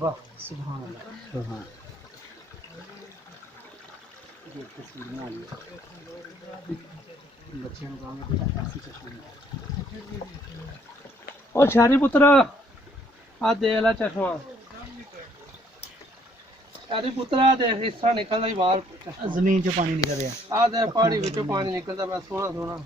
वाह सुभान अल्लाह। सुभान। ये तस्वीरें आ गई बच्चों ने गाँव में बेटा ऐसी चश्मे ओ शारी पुत्रा आ दे ला चश्मा शारी पुत्रा दे हिस्सा निकलदा ही बाहर जमीन चो पानी निकल रहा। आ दे पहाड़ी विचों पानी निकलदा मैं सोहना सोहना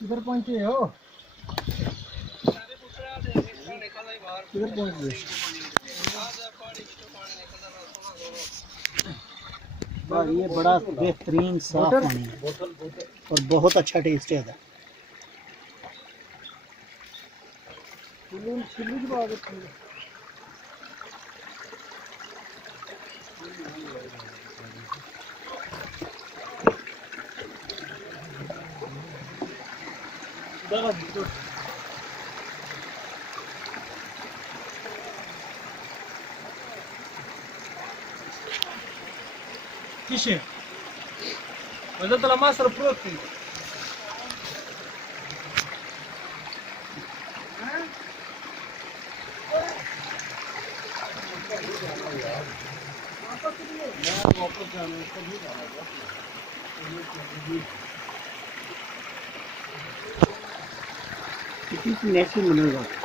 किधर पहुंचे हो? किधर पहुंच गए? ये बड़ा बेहतरीन साफ पानी है और बहुत अच्छा टेस्ट है। किशे वजह तला मासर प्रोटी It is natural mineral water.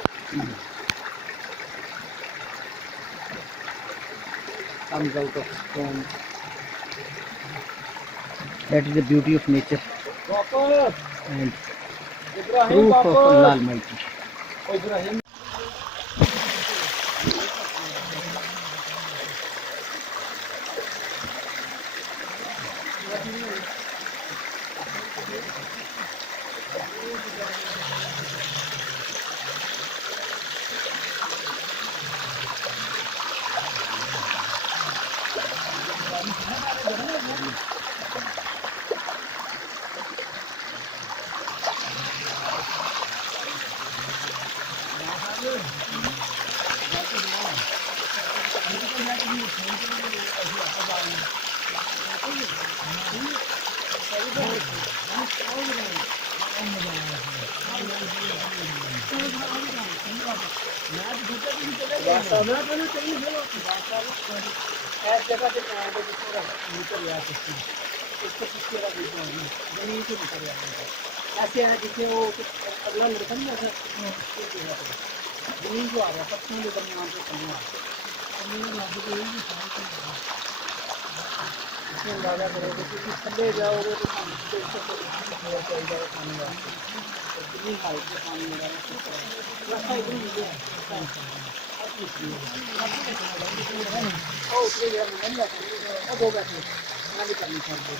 Comes out of stone. That is the beauty of nature and proof of Allah Almighty. ऐसे है जिससे वो अगला लड़का नहीं आता जमीन को आ रहा पत्थरों के दरमियान से चलने आ रहा अंदाजा करोगे क्योंकि थल्ले जाओगे तो चाहिए पानी वास्ते कितनी हाइट से पानी रास्ता इधर नहीं है उतरे गया नहीं आता दो बैठे ना भी करनी चाहिए